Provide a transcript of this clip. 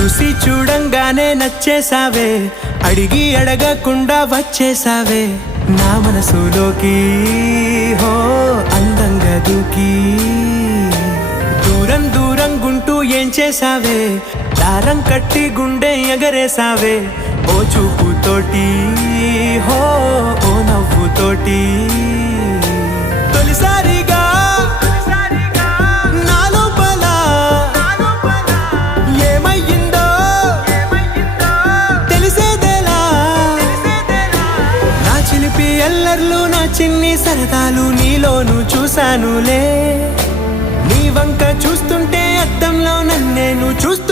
చూసి చూడంగానే నచ్చేసావే, అడిగి అడగకుండా వచ్చేసావే నా మనసులోకి. హో అందంగా దూకి దూరం దూరం గుంటూ ఏం చేసావే, దారం కట్టి గుండె ఎగరేసావే ఓ చూపుతోటి, హో ఓ నవ్వుతోటి. తొలిసారిగా నా లోపల ఏమయ్యిందో తెలిసేదేలా. నా చిలిపి ఎల్లర్లు నా చిన్ని సరదాలు నీలోను చూశానులే. నీ వంక చూస్తుంటే అద్దంలో నన్నేను చూస్తూ